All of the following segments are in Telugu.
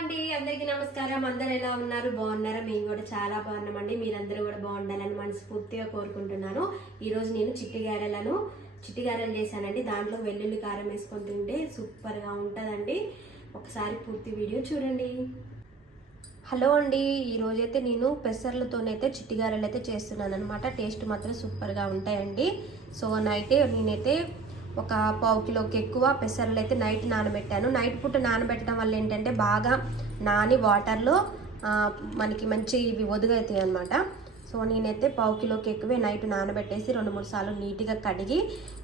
అండి. అందరికీ నమస్కారం. అందరు ఎలా ఉన్నారు? బాగున్నారా? మేము కూడా చాలా బాగున్నామండి. మీరందరూ కూడా బాగుండాలని మనస్ఫూర్తిగా కోరుకుంటున్నాను. ఈరోజు నేను చిట్టి గారెలను చిట్టి గారెలు చేశానండి. దాంట్లో వెల్లుల్లి కారం వేసుకొని తింటే సూపర్గా ఉంటుందండి. ఒకసారి పూర్తి వీడియో చూడండి. హలో అండి. ఈరోజైతే నేను పెసర్లతోనైతే చిట్టిగారెలు అయితే చేస్తున్నాను అనమాట టేస్ట్ మాత్రం సూపర్గా ఉంటాయండి. సో నైతే నేనైతే ఒక పావు కిలోకి ఎక్కువ పెసర్లు అయితే నైట్ నానబెట్టాను. నైట్ పూట నానబెట్టడం వల్ల ఏంటంటే బాగా నాని వాటర్లో మనకి మంచి ఇవి ఒదుగవుతాయి అనమాట సో నేనైతే పావు కిలోకి ఎక్కువే నైట్ నానబెట్టేసి రెండు మూడు సార్లు నీట్గా కడిగి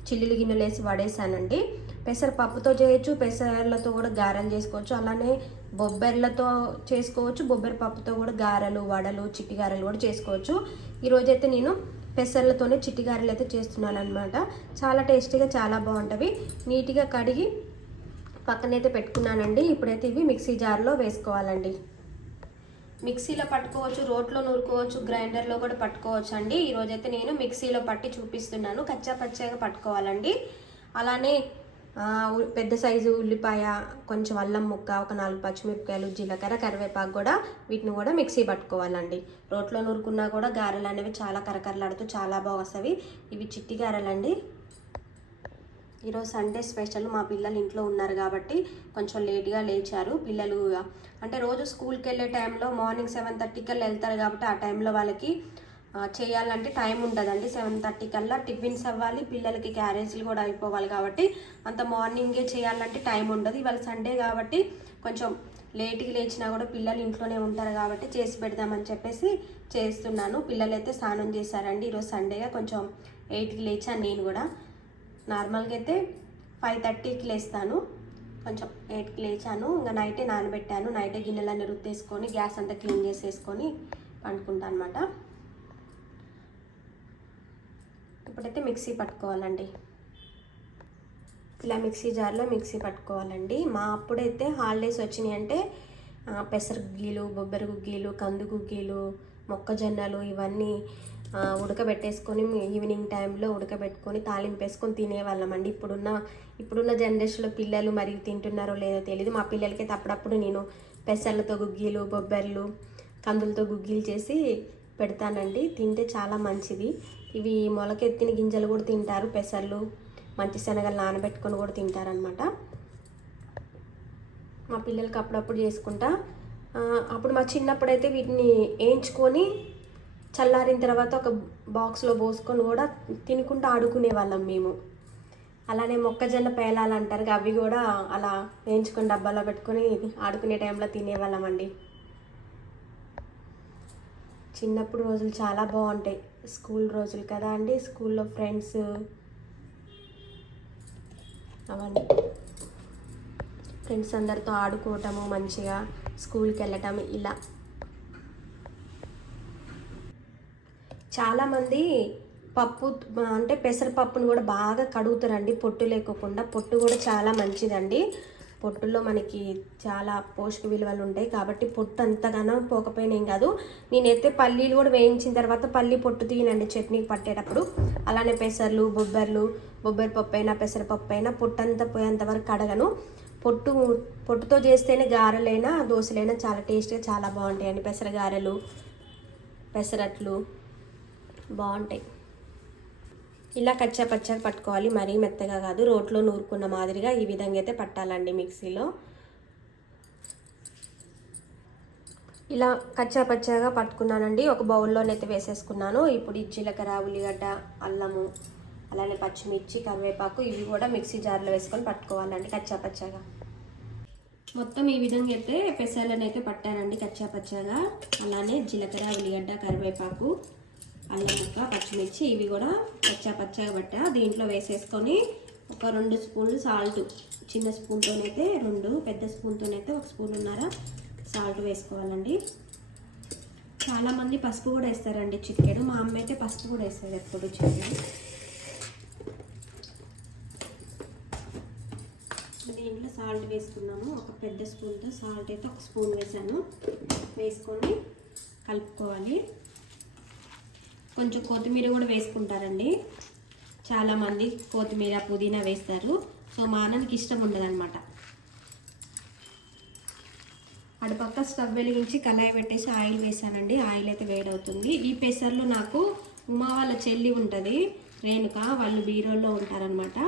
చిల్లులు గిన్నెలు వేసి వడేసానండి. పెసరపప్పుతో చేయొచ్చు పెసర్లతో కూడా గారెలు చేసుకోవచ్చు అలానే బొబ్బెర్లతో చేసుకోవచ్చు బొబ్బెర పప్పుతో కూడా గారెలు వడలు చిట్టి గారెలు కూడా చేసుకోవచ్చు. ఈరోజైతే నేను పెసర్లతోనే చిట్టిగారెలు అయితే చేస్తున్నాను అనమాట చాలా టేస్టీగా చాలా బాగుంటవి. నీట్గా కడిగి పక్కనైతే పెట్టుకున్నానండి. ఇప్పుడైతే ఇవి మిక్సీ జార్లో వేసుకోవాలండి. మిక్సీలో పట్టుకోవచ్చు రోట్లో నూరుకోవచ్చు గ్రైండర్లో కూడా పట్టుకోవచ్చు అండి ఈరోజైతే నేను మిక్సీలో పట్టి చూపిస్తున్నాను. కచ్చా పచ్చగా పట్టుకోవాలండి. అలానే పెద్ద సైజు ఉల్లిపాయ కొంచెం అల్లం ముక్క ఒక నాలుగు పచ్చిమిరపకాయలు జీలకర్ర కరివేపాకు కూడా వీటిని కూడా మిక్సీ పట్టుకోవాలండి. రోట్లో నూరుకున్నా కూడా గారెలు అనేవి చాలా కరకరలాడుతూ చాలా బాగా ఇవి చిట్టి గారెలండి. ఈరోజు సండే స్పెషల్ మా పిల్లలు ఇంట్లో ఉన్నారు కాబట్టి కొంచెం లేట్గా లేచారు పిల్లలు. అంటే రోజు స్కూల్కి వెళ్ళే టైంలో మార్నింగ్ సెవెన్ థర్టీ కల్లా వెళ్తారు కాబట్టి ఆ టైంలో వాళ్ళకి చేయాలంటే టైం ఉండదండి. సెవెన్ థర్టీ కల్లా టిఫిన్స్ అవ్వాలి పిల్లలకి క్యారేజీలు కూడా అయిపోవాలి కాబట్టి అంత మార్నింగే చేయాలంటే టైం ఉండదు. ఇవాళ సండే కాబట్టి కొంచెం లేట్గా లేచినా కూడా పిల్లలు ఇంట్లోనే ఉంటారు కాబట్టి చేసి పెడదామని చెప్పేసి చేస్తున్నాను. పిల్లలైతే స్నానం చేశారండి ఈరోజు సండేగా. కొంచెం ఎయిట్కి లేచాను నేను కూడా. నార్మల్గా అయితే ఫైవ్ థర్టీకి లేస్తాను. కొంచెం ఎయిట్కి లేచాను. ఇంకా నైటే నానబెట్టాను. నైటే గిన్నెలన్నీ రుద్దేసుకొని గ్యాస్ అంతా క్లీన్ చేసేసుకొని పండుకుంటాను అనమాట ఇప్పుడైతే మిక్సీ పట్టుకోవాలండి. ఇలా మిక్సీ జార్లో మిక్సీ పట్టుకోవాలండి. మా అప్పుడైతే హాలిడేస్ వచ్చినాయి అంటే పెసర గుగ్గీలు బొబ్బరి గుగ్గీలు కందు గుగ్గీలు మొక్కజొన్నలు ఇవన్నీ ఉడకబెట్టేసుకొని ఈవినింగ్ టైంలో ఉడకబెట్టుకొని తాలింపు వేసుకొని తినేవాళ్ళం అండి ఇప్పుడున్న ఇప్పుడున్న జనరేషన్లో పిల్లలు మరి తింటున్నారో లేదో తెలియదు మా పిల్లలకైతే అప్పుడప్పుడు నేను పెసర్లతో గుగ్గీలు బొబ్బర్లు కందులతో గుగ్గీలు చేసి పెడతానండి. తింటే చాలా మంచిది. ఇవి మొలకెత్తిన గింజలు కూడా తింటారు. పెసర్లు మంచి శనగలు నానబెట్టుకొని కూడా తింటారనమాట మా పిల్లలకి అప్పుడప్పుడు చేసుకుంటా. అప్పుడు మా చిన్నప్పుడు అయితే వీటిని వేయించుకొని చల్లారిన తర్వాత ఒక బాక్స్లో పోసుకొని కూడా తినుకుంటూ ఆడుకునే వాళ్ళం మేము. అలానే మొక్కజొన్న పేలాలు అంటారు అవి కూడా అలా వేయించుకొని డబ్బాలో పెట్టుకొని ఆడుకునే టైంలో తినేవాళ్ళం అండి చిన్నప్పుడు రోజులు చాలా బాగుంటాయి. స్కూల్ రోజులు కదా అండి? స్కూల్లో ఫ్రెండ్స్ అవన్నీ. ఫ్రెండ్స్ అందరితో ఆడుకోవటము మంచిగా స్కూల్కి వెళ్ళటం ఇలా. చాలామంది పప్పు అంటే పెసరపప్పును కూడా బాగా కడుగుతారండి. పొట్టు లేకోకుండా. పొట్టు కూడా చాలా మంచిదండి. పొట్టులో మనకి చాలా పోషక విలువలు ఉంటాయి కాబట్టి పొట్టు అంతగానో పోకపోయినా ఏం కాదు. నేనైతే పల్లీలు కూడా వేయించిన తర్వాత పల్లీ పొట్టు తీయనండి చట్నీకి పట్టేటప్పుడు. అలానే పెసర్లు బొబ్బర్లు బొబ్బరి పప్పు అయినా పెసరపప్పు అయినా పొట్టు అంతా పోయేంత వరకు కడగను. పొట్టు పొట్టుతో చేస్తేనే గారెలైనా దోశలైనా చాలా టేస్ట్గా చాలా బాగుంటాయండి. పెసర గారెలు పెసరట్లు బాగుంటాయి. ఇలా కచ్చా పచ్చగా పట్టుకోవాలి. మరీ మెత్తగా కాదు. రోట్లో నూరుకున్న మాదిరిగా ఈ విధంగా అయితే పట్టాలండి మిక్సీలో. ఇలా కచ్చా పచ్చగా పట్టుకున్నానండి. ఒక బౌల్లోనైతే వేసేసుకున్నాను. ఇప్పుడు ఈ జీలకర్ర ఉల్లిగడ్డ అల్లము అలానే పచ్చిమిర్చి కరివేపాకు ఇవి కూడా మిక్సీ జార్లో వేసుకొని పట్టుకోవాలండి కచ్చా పచ్చగా. మొత్తం ఈ విధంగా అయితే పెసలను అయితే పట్టానండి కచ్చా పచ్చగా. అలానే జీలకర్ర ఉల్లిగడ్డ కరివేపాకు. అల్లం ముక్క పచ్చిమిర్చి ఇవి కూడా పచ్చా పచ్చగా పట్ట. దీంట్లో వేసేసుకొని ఒక రెండు స్పూన్లు సాల్ట్. చిన్న స్పూన్తోనైతే రెండు పెద్ద స్పూన్తోనైతే ఒక స్పూన్ ఉన్నార సాల్ట్ వేసుకోవాలండి. చాలామంది పసుపు కూడా వేస్తారండి చికెన్ మా అమ్మ అయితే పసుపు కూడా వేస్తారు ఎప్పుడు చికెన్ దీంట్లో సాల్ట్ వేసుకున్నాము. ఒక పెద్ద స్పూన్తో సాల్ట్ అయితే ఒక స్పూన్ వేసాను. వేసుకొని కలుపుకోవాలి. కొంచెం కొత్తిమీర కూడా వేసుకుంటారండి. చాలామంది కొత్తిమీర పుదీనా వేస్తారు. సో మా అన్నకి ఇష్టం ఉండదన్నమాట. అటుపక్క స్టవ్ వెలిగించి కళాయి పెట్టేసి ఆయిల్ వేసానండి. ఆయిల్ అయితే వేడవుతుంది. ఈ పెసర్లు నాకు ఉమా వాళ్ళ చెల్లి ఉంటుంది రేణుక. వాళ్ళు బీరోల్లో ఉంటారనమాట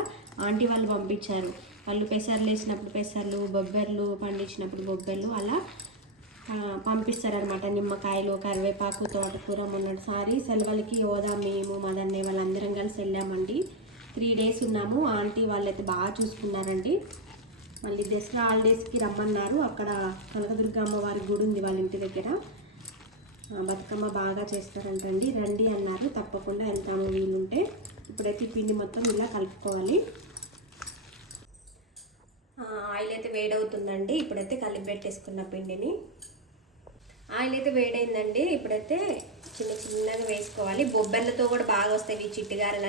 ఆంటీ వాళ్ళు పంపించారు. వాళ్ళు పెసర్లు వేసినప్పుడు పెసర్లు బొబ్బర్లు పండించినప్పుడు బొబ్బర్లు అలా పంపిస్తారనమాట నిమ్మకాయలు కరివేపాకు తోటకూర మొన్నటిసారి సెలవులకి యోదా మేము మదన్నే వాళ్ళందరం కలిసి వెళ్ళామండి. త్రీ డేస్ ఉన్నాము. ఆంటీ వాళ్ళైతే బాగా చూసుకున్నారండి. మళ్ళీ దసరా హాలిడేస్కి రమ్మన్నారు. అక్కడ కనకదుర్గ అమ్మవారి గుడి ఉంది వాళ్ళ ఇంటి దగ్గర. బతుకమ్మ బాగా చేస్తారంటండి. రండి అన్నారు. తప్పకుండా వెళ్తాము వీలుంటే. ఇప్పుడైతే పిండి మొత్తం ఇలా కలుపుకోవాలి. ఆయిల్ అయితే వేడవుతుందండి. ఇప్పుడైతే కలిపి పెట్టేసుకున్న పిండిని. ఆయిల్ అయితే వేడైందండి. ఇప్పుడైతే చిన్న చిన్నగా వేసుకోవాలి. బొబ్బర్లతో కూడా బాగా వస్తాయి. ఈ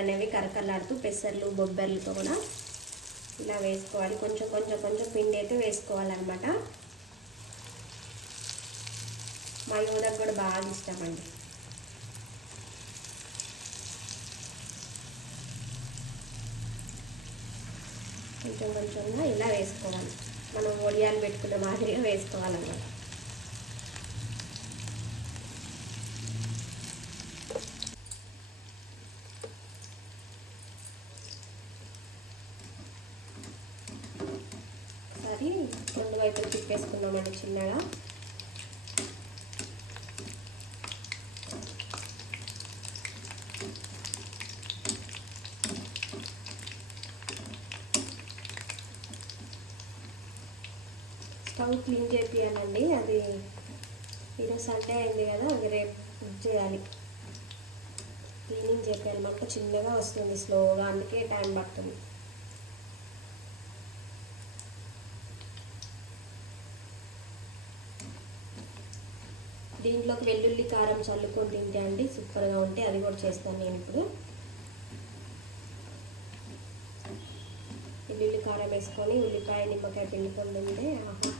అనేవి కరకరలాడుతూ పెసర్లు బొబ్బర్లతో కూడా ఇలా వేసుకోవాలి. కొంచెం కొంచెం కొంచెం పిండి అయితే వేసుకోవాలన్నమాట. మా యువతకు కూడా బాగా ఇష్టం అండి కొంచెం కొంచెంగా ఇలా వేసుకోవాలి. మనం ఒడియాలు పెట్టుకున్న మాదిరిగా వేసుకోవాలన్నమాట సరే రెండు వైపులు తిప్పేసుకున్నామండి చిన్నగా. స్టవ్ క్లీన్ చేపియాలండి అది ఈరోజు సండే అయింది కదా అది రేపు బుక్ చేయాలి. క్లీనింగ్ చేయాలి మొత్తం చిన్నగా వస్తుంది స్లోగా అందుకే టైం పడుతుంది. దీంట్లోకి వెల్లుల్లి కారం చల్లుకొని తింటే అండి సూపర్గా ఉంటే అది కూడా చేస్తాను నేను ఇప్పుడు. వెల్లుల్లి కారం వేసుకొని ఉల్లిపాయ నిమ్మకాయ పిండుకొని తింటే ఆహా.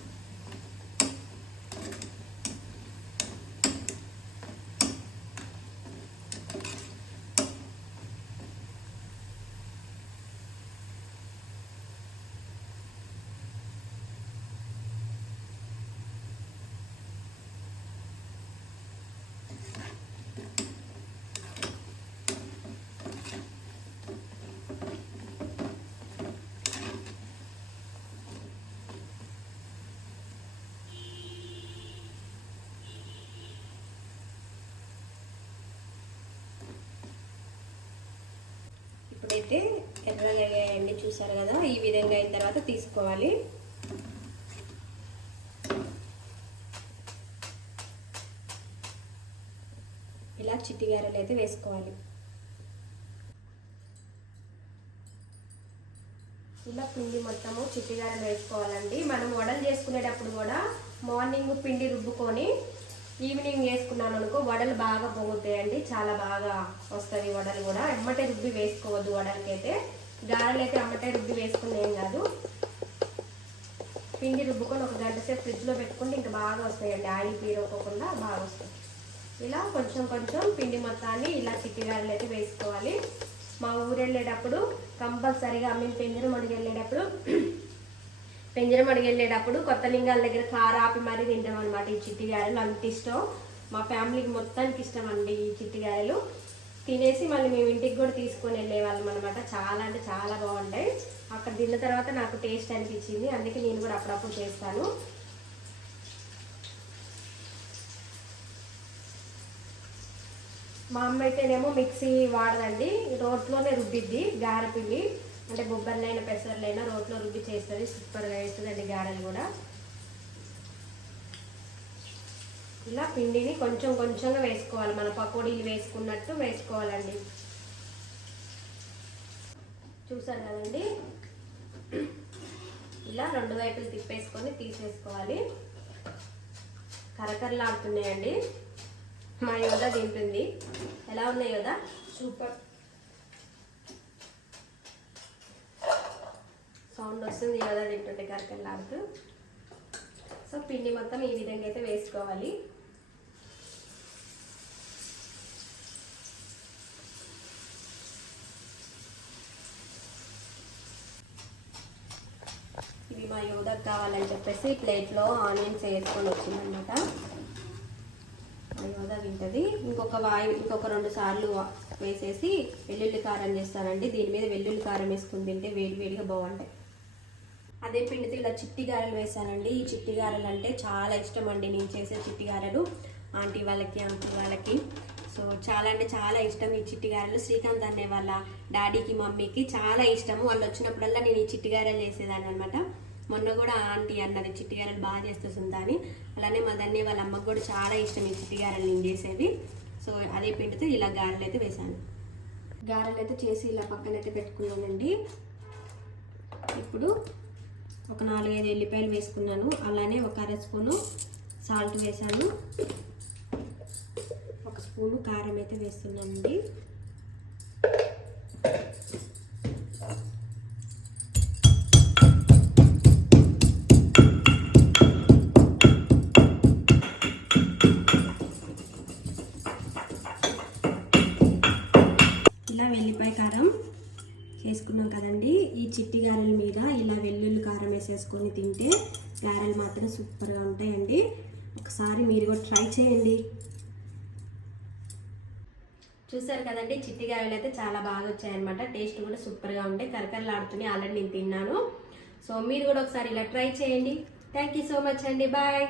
ఇప్పుడైతే ఎర్రగా అయ్యాయండి చూసారు కదా ఈ విధంగా అయిన తర్వాత తీసుకోవాలి. ఇలా చిట్టి గారెలు అయితే వేసుకోవాలి. ఇలా పిండి మొత్తము చిట్టి గారెలు వేసుకోవాలండి. మనం వడలు చేసుకునేటప్పుడు కూడా మార్నింగ్ పిండి రుబ్బుకొని ఈవినింగ్ వేసుకున్నాను అనుకో వడలు బాగా పొంగుతాయండి. చాలా బాగా వస్తుంది వడలు కూడా. ఎమ్మటే రుబ్బి వేసుకోవద్దు వడలకైతే. గారెలు అయితే అమ్మటే రుబ్బి వేసుకునేం కాదు. పిండి రుబ్బుకొని ఒక గంట సేపు ఫ్రిడ్జ్లో పెట్టుకుంటే ఇంకా బాగా వస్తాయండి. ఆయిల్ పీరకోకుండా బాగా వస్తాయి. ఇలా కొంచెం కొంచెం పిండి మొత్తాన్ని ఇలా చిట్టిగారెలు అయితే వేసుకోవాలి. మా ఊరు వెళ్ళేటప్పుడు కంపల్సరీగా మేము పెంజరం మడికి వెళ్ళేటప్పుడు పెంజరం అడిగెళ్ళేటప్పుడు కొత్త లింగాల దగ్గర కారు ఆపి మరీ తింటాం అనమాట ఈ చిట్టి గారెలు అంత ఇష్టం. మా ఫ్యామిలీకి మొత్తానికి ఇష్టం అండి ఈ చిట్టి గారెలు తినేసి మళ్ళీ మేము ఇంటికి కూడా తీసుకొని వెళ్ళేవాళ్ళం అనమాట చాలా అంటే చాలా బాగుంటాయి. అక్కడ తిన్న తర్వాత నాకు టేస్ట్ అనిపించింది. అందుకే నేను కూడా అప్పుడప్పుడు చేస్తాను. మా అమ్మ అయితేనేమో మిక్సీ వాడదండి. రోట్లోనే రుబ్బిద్ది గారెపిండి అంటే బొబ్బర్లైనా పెసర్లైనా రోట్లో రుబ్బి చేస్తుంది. సూపర్గా వేస్తుందండి గారెలు కూడా. ఇలా పిండిని కొంచెం కొంచెంగా వేసుకోవాలి. మన పకోడీలు వేసుకున్నట్టు వేసుకోవాలండి. చూసారు కదండి? ఇలా రెండు వైపులు తిప్పేసుకొని తీసేసుకోవాలి. కరకరలాడుతున్నాయండి. మా యోధ తింటుంది ఎలా ఉన్నాయి యోధ? సూపర్. సౌండ్ వస్తుంది యోధ తింటుంటే కరకరలాడుతూ సో పిండి మొత్తం ఈ విధంగా అయితే వేసుకోవాలి. ఇది మా యోధకు కావాలని చెప్పేసి ప్లేట్లో ఆనియన్స్ వేసుకొని వచ్చిందనమాట. యోధ తింటుంది. ఇంకొక వాయు ఇంకొక రెండు సార్లు వేసేసి వెల్లుల్లి కారం చేస్తానండి. దీని మీద వెల్లుల్లి కారం వేసుకుని తింటే వేడి వేడిగా బాగుంటాయి. అదే పిండితో ఇలా చిట్టి గారెలు వేసానండి ఈ చిట్టి గారెలు అంటే చాలా ఇష్టం అండి నేను చేసే చిట్టి గారెలు ఆంటీ వాళ్ళకి అంకుల్ వాళ్ళకి. సో చాలా అంటే చాలా ఇష్టం ఈ చిట్టి గారెలు శ్రీకాంత్ అనే వాళ్ళ డాడీకి మమ్మీకి చాలా ఇష్టము. వాళ్ళు వచ్చినప్పుడల్లా నేను ఈ చిట్టి గారెలు చేసేదాన్ని అనమాట మొన్న కూడా ఆంటీ అన్నది చిట్టి గారెలు బాగా చేస్తుంది సుందా అని అలానే మా దాన్ని వాళ్ళ అమ్మకు కూడా చాలా ఇష్టం ఈ చిట్టి గారెలు నేను చేసేది సో అదే పిండితో ఇలా గారెలు అయితే వేసాను గారెలు అయితే చేసి ఇలా పక్కనైతే పెట్టుకున్నానండి. ఇప్పుడు ఒక నాలుగైదు ఎల్లిపాయలు వేసుకున్నాను. అలానే ఒక అర స్పూను సాల్ట్ వేసాను ఒక స్పూను కారం అయితే వేస్తున్నానండి. ఈ చిట్టి గారెల మీద ఇలా వెల్లుల్లి కారం వేసేసుకొని తింటే గారెలు మాత్రం సూపర్గా ఉంటాయండి. ఒకసారి మీరు కూడా ట్రై చేయండి. చూసారు కదండి చిట్టి గారెలు అయితే చాలా బాగా వచ్చాయన్నమాట. టేస్ట్ కూడా సూపర్గా ఉంటాయి. కరకరలాడుతున్నాయి. ఆల్రెడీ నేను తిన్నాను. సో మీరు కూడా ఒకసారి ఇలా ట్రై చేయండి. థ్యాంక్ యూ సో మచ్ అండి. బాయ్